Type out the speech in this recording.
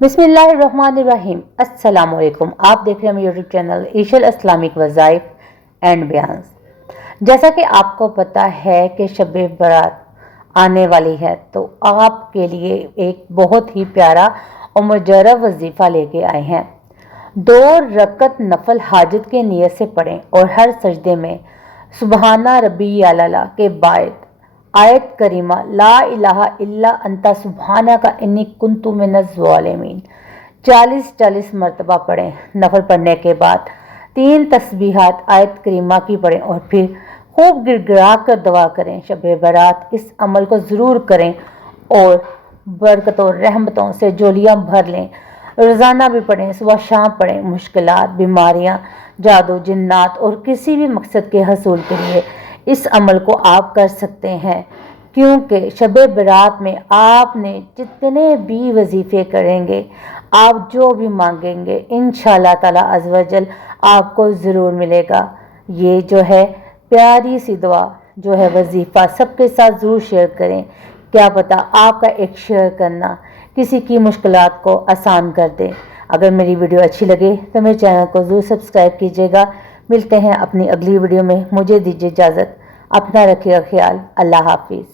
बिस्मिल्लाहिर्रहमानिर्रहीम। अस्सलाम वालेकुम। आप देख रहे हैं मेरे यूट्यूब चैनल ईशल इस्लामिक वज़ाइफ एंड बयान्स। जैसा कि आपको पता है कि शब बारात आने वाली है, तो आपके लिए एक बहुत ही प्यारा और मुजर्रब वजीफ़ा लेके आए हैं। 2 रकत नफल हाजत के नियत से पढ़ें और हर सजदे में सुबहाना रब्बी आला के बाद आयत करीमा ला इलाहा इल्ला अंता सुबहानका इन्नी कुन्तु मिनज़ ज़ालिमीन 40 मरतबा पढ़ें। नफल पढ़ने के बाद 3 तस्बीहात आयत करीमा की पढ़ें और फिर खूब गिड़गिड़ा कर दुआ करें। शब बारात इस अमल को ज़रूर करें और बरकतों रहमतों से झोलियाँ भर लें। रोज़ाना भी पढ़ें, सुबह शाम पढ़ें। मुश्किलात, बीमारियाँ, जादू, जिन्नात और किसी भी मकसद के हसूल के लिए इस अमल को आप कर सकते हैं, क्योंकि शब बारात में आपने जितने भी वजीफ़े करेंगे, आप जो भी मांगेंगे, इंशाअल्लाह ताला अज़्ज़ व जल आपको ज़रूर मिलेगा। ये जो है प्यारी सी दुआ जो है वजीफ़ा सबके साथ ज़रूर शेयर करें। क्या पता आपका एक शेयर करना किसी की मुश्किलात को आसान कर दे। अगर मेरी वीडियो अच्छी लगे तो मेरे चैनल को ज़रूर सब्सक्राइब कीजिएगा। मिलते हैं अपनी अगली वीडियो में। मुझे दीजिए इजाज़त। अपना रखिएगा ख्याल। अल्लाह हाफिज़।